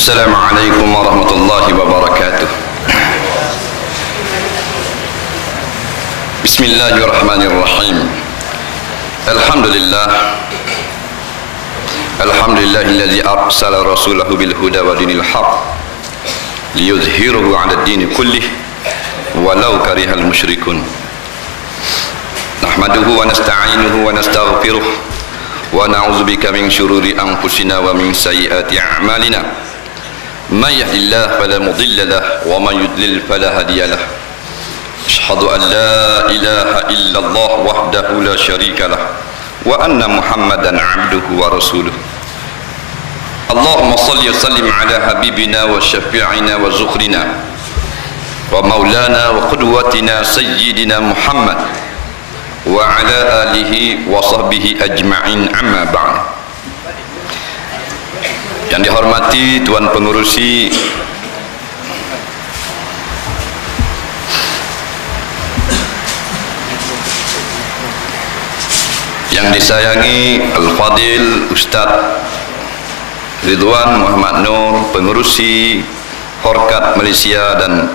Assalamualaikum warahmatullahi wabarakatuh. Bismillahirrahmanirrahim. Alhamdulillahilladzi arsala rasulahu bil huda wa dinil haqq liyuzhirahu 'ala ad-din kullih walau karihal musyrikun. Nahmaduhu wa nasta'inuhu wa nastaghfiruh wa na'udzubika min syururi anfusina wa min sayyiati a'malina. Man yahdihillahu fala mudilla lahu wa man yudlil fala hadiya lahu. Asyhadu an la ilaha illallah wahdahu la syarika lahu wa anna Muhammadan 'abduhu wa rasuluh. Allahumma shalli wa sallim ala habibina wa syafi'ina wa zukhrina wa maulana wa qudwatina sayyidina Muhammad wa ala alihi wa sahbihi ajma'in, amma ba'd. Yang dihormati Tuan Pengurusi, yang disayangi Al-Fadil Ustaz Ridwan Muhammad Nur, Pengurusi Horkat Malaysia dan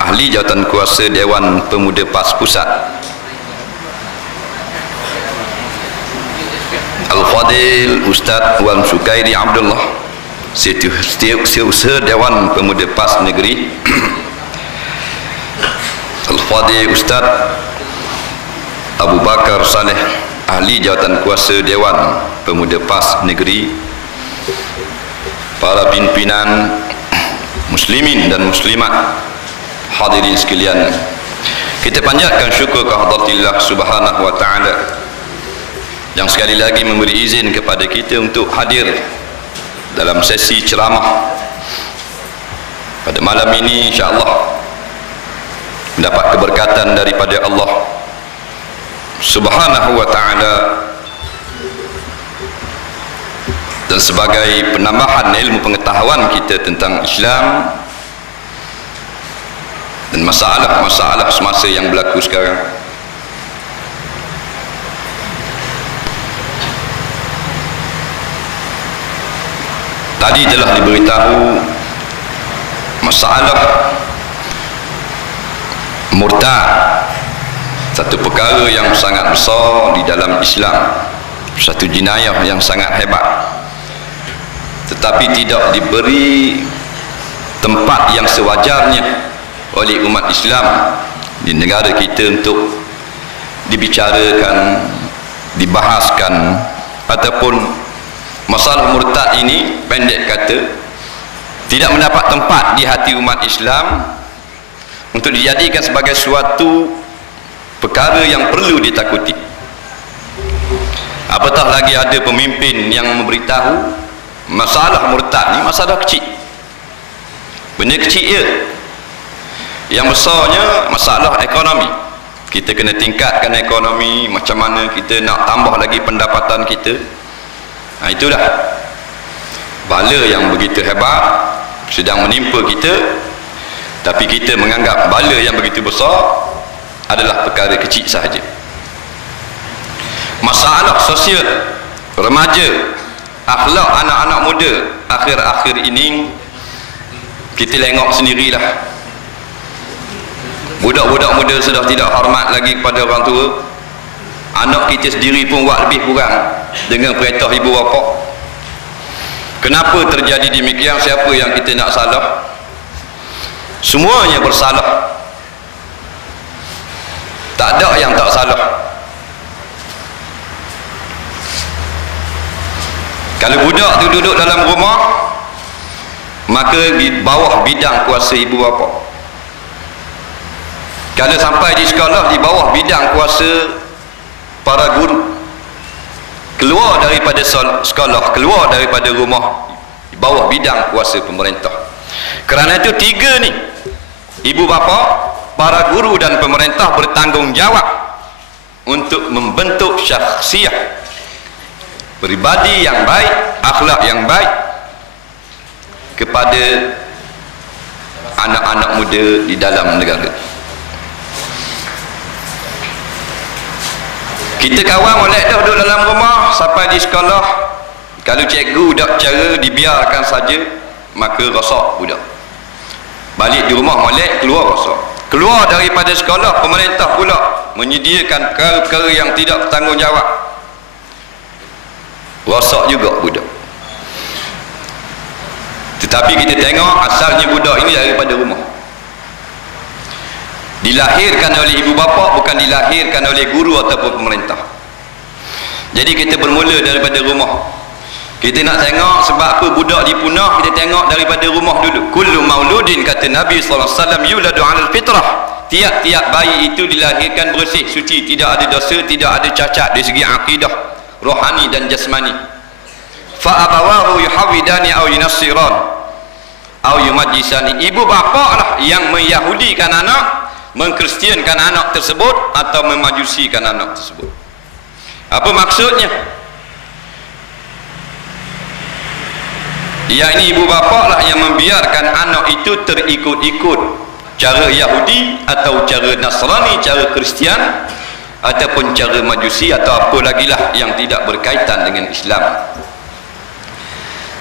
Ahli Jawatan Kuasa Dewan Pemuda PAS Pusat, Al-Fadil Ustaz Wan Sukairi Abdullah, Setiausaha Dewan Pemuda PAS Negeri, Al-Fadil Ustaz Abu Bakar Saleh, Ahli Jawatan Kuasa Dewan Pemuda PAS Negeri, para pimpinan muslimin dan muslimat, hadirin sekalian, kita panjatkan syukur kehadirat Subhanahu wa ta'ala yang sekali lagi memberi izin kepada kita untuk hadir dalam sesi ceramah pada malam ini. InsyaAllah mendapat keberkatan daripada Allah Subhanahu wa ta'ala dan sebagai penambahan ilmu pengetahuan kita tentang Islam dan masalah-masalah semasa yang berlaku sekarang. Tadi telah diberitahu masalah murtad, satu perkara yang sangat besar di dalam Islam, satu jenayah yang sangat hebat, tetapi tidak diberi tempat yang sewajarnya oleh umat Islam di negara kita untuk dibicarakan, dibahaskan. Ataupun masalah murtad ini, pendek kata, tidak mendapat tempat di hati umat Islam untuk dijadikan sebagai suatu perkara yang perlu ditakuti. Apatah lagi ada pemimpin yang memberitahu masalah murtad ni masalah kecil, benda kecil ya. Yang besarnya masalah ekonomi. Kita kena tingkatkan ekonomi, macam mana kita nak tambah lagi pendapatan kita. Itulah bala yang begitu hebat sedang menimpa kita, tapi kita menganggap bala yang begitu besar adalah perkara kecil sahaja. Masalah sosial remaja, akhlak anak-anak muda akhir-akhir ini kita tengok sendirilah. Budak-budak muda sudah tidak hormat lagi kepada orang tua. Anak kita sendiri pun buat lebih kurang dengan perintah ibu bapa. Kenapa terjadi demikian? Siapa yang kita nak salah? Semuanya bersalah. Tak ada yang tak salah. Kalau budak tu duduk dalam rumah, maka di bawah bidang kuasa ibu bapa. Kalau sampai di sekolah, di bawah bidang kuasa para guru. Keluar daripada sekolah, keluar daripada rumah, di bawah bidang kuasa pemerintah. Kerana itu tiga ni, ibu bapa, para guru dan pemerintah bertanggungjawab untuk membentuk syakhsiah, pribadi yang baik, akhlak yang baik kepada anak-anak muda di dalam negara. Kita kawan molek dah duduk dalam rumah, sampai di sekolah, kalau cikgu dak cara dibiarkan saja, maka rosak budak. Balik di rumah molek, keluar rosak. Keluar daripada sekolah, pemerintah pula menyediakan perkara yang tidak bertanggungjawab, rosak juga budak. Tetapi kita tengok asalnya budak ini daripada rumah, dilahirkan oleh ibu bapa, bukan dilahirkan oleh guru ataupun pemerintah. Jadi kita bermula daripada rumah. Kita nak tengok sebab apa budak dipunah, kita tengok daripada rumah dulu. Kullu mauludin, kata Nabi SAW, yuladu alal fitrah. Tiap-tiap bayi itu dilahirkan bersih, suci, tidak ada dosa, tidak ada cacat dari segi akidah, rohani dan jasmani. Fa abawahu yuhawidani aw yunassiran aw yumajjisani. Ibu bapa lah yang menyahudikan anak, mengkristiankan anak tersebut, atau memajusikan anak tersebut. Apa maksudnya? Ya, ini ibu bapa lah yang membiarkan anak itu terikut-ikut cara Yahudi atau cara Nasrani, cara Kristian, ataupun cara Majusi, atau apa lagi lah yang tidak berkaitan dengan Islam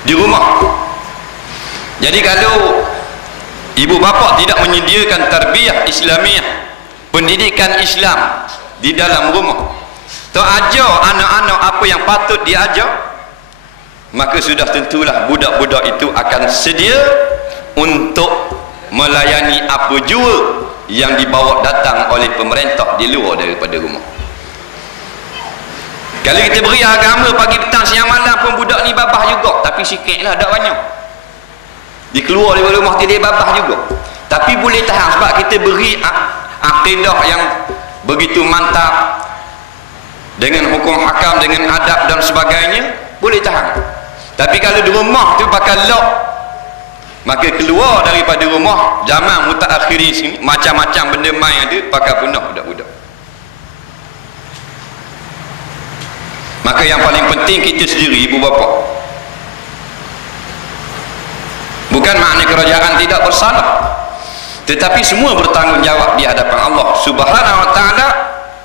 di rumah. Jadi kalau ibu bapa tidak menyediakan tarbiyah Islamiah, pendidikan Islam di dalam rumah, tak ajar anak-anak apa yang patut diajar, maka sudah tentulah budak-budak itu akan sedia untuk melayani apa jua yang dibawa datang oleh pemerintah di luar daripada rumah. Kalau kita beri agama pagi petang siang malam pun budak ni babah juga, tapi sikit lah, tak banyak. Dia keluar dari rumah dia babah juga, tapi boleh tahan sebab kita beri akidah yang begitu mantap, dengan hukum hakam, dengan adab dan sebagainya, boleh tahan. Tapi kalau di rumah tu pakai lock, maka keluar daripada rumah zaman mutaakhirin sini, macam-macam benda main ada, pakai punah budak-budak. Maka yang paling penting kita sendiri, ibu bapa. Bukan makna kerajaan tidak bersalah, tetapi semua bertanggungjawab di hadapan Allah Subhanahu wa ta'ala,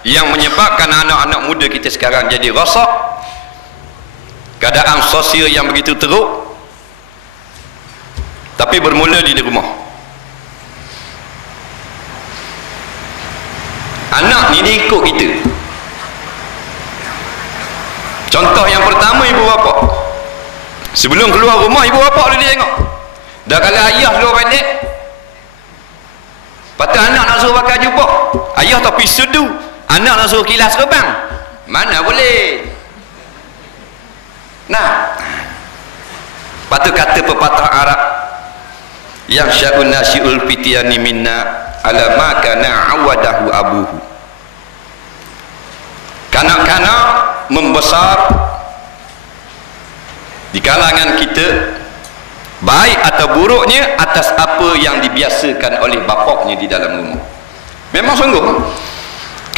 yang menyebabkan anak-anak muda kita sekarang jadi rosak, keadaan sosial yang begitu teruk, tapi bermula di rumah. Anak ni dia ikut kita. Contoh yang pertama, ibu bapa. Sebelum keluar rumah, ibu bapa dulu dia tengok. Dah kalau ayah keluar balik, patut anak nak suruh pakai jubah, ayah tapi sudu, anak nak suruh kilas rebang, mana boleh. Nah, patut kata pepatah Arab, yang sya'un nasi'ul fitiyani minna ala ma kana awadahu abuhu. Kanak-kanak membesar di kalangan kita, baik atau buruknya, atas apa yang dibiasakan oleh bapaknya di dalam rumah. Memang sungguh,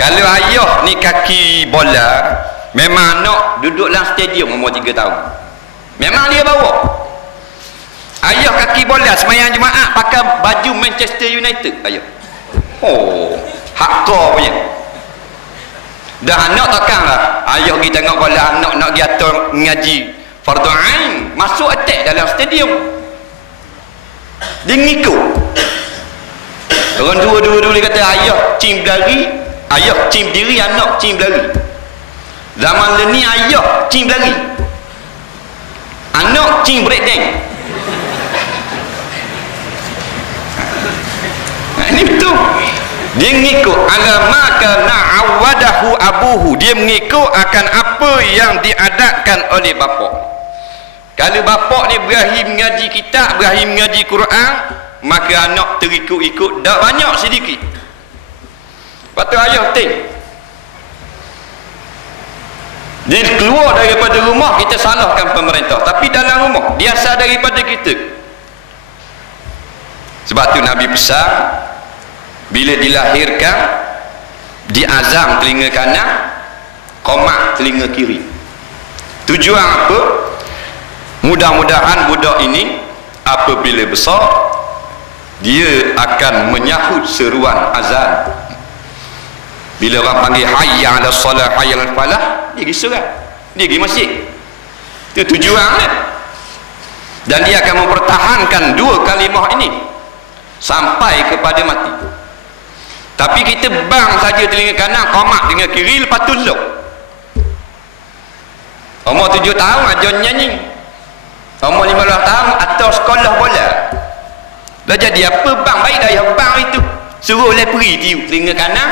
kalau ayah ni kaki bola, memang anak duduk dalam stadium umur 3 tahun, memang dia bawa. Ayah kaki bola semayang Jumaat pakai baju Manchester United, ayah. Oh, hardcore punya. Dah anak takkanlah ayah pergi tengok bola, anak nak pergi atur ngaji fardu ain, masuk attack dalam stadium, dia ngikut. Orang dua-dua dia kata ayah cim berlari, ayah cim diri, anak cim berlari. Zaman ni ayah cim berlari, anak cim breakdance. Ini betul. Dia mengikut ala maka na'awadahu abuhu, dia mengikut akan apa yang diadatkan oleh bapa. Kalau bapa ni berakhir mengaji kitab, berakhir mengaji Quran, maka anak terikut-ikut, tak banyak sedikit. Patut ayah ting. Dia keluar daripada rumah, kita salahkan pemerintah, tapi dalam rumah dia asal daripada kita. Sebab tu Nabi pesan, bila dilahirkan diazam telinga kanan, qomat telinga kiri. Tujuan apa? Mudah-mudahan budak ini apabila besar, dia akan menyahut seruan azan. Bila orang panggil hayya 'alas salah, hayya 'alal falah, dia pergi solat, dia pergi masjid. Itu tujuannya. dan dia akan mempertahankan dua kalimah ini sampai kepada mati. Tapi kita bang saja telinga kanan, qamat telinga kiri, lepas tu lock. Umur 7 tahun ajar nyanyi, umur 15 tahun atau sekolah bola. Dah jadi apa bang baik dah yang bang itu, suruh leperi tiup telinga kanan,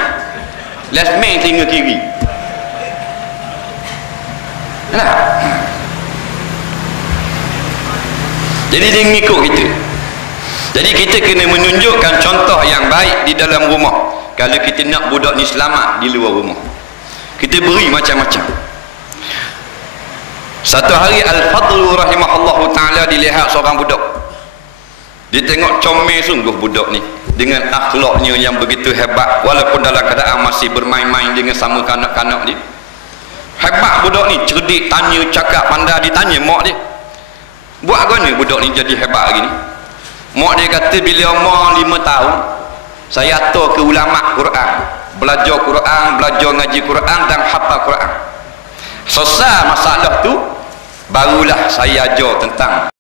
last main telinga kiri. Nah, jadi dia ngikut kita. Jadi kita kena menunjukkan contoh yang baik di dalam rumah. Kalau kita nak budak ni selamat di luar rumah, kita beri macam-macam. Satu hari Al-Fadl rahimahullahu ta'ala dilihat seorang budak. Dia tengok comel sungguh budak ni, dengan akhlaknya yang begitu hebat, walaupun dalam keadaan masih bermain-main dengan sama kanak-kanak dia. Hebat budak ni, cerdik, tanya, cakap, pandai. Ditanya mak dia, buat apa ni budak ni jadi hebat lagi ni? Mak dia kata, bila umur 5 tahun saya atur ke ulama Quran, belajar Quran, belajar ngaji Quran dan hafal Quran. Selesai masalah tu, barulah saya ajar tentang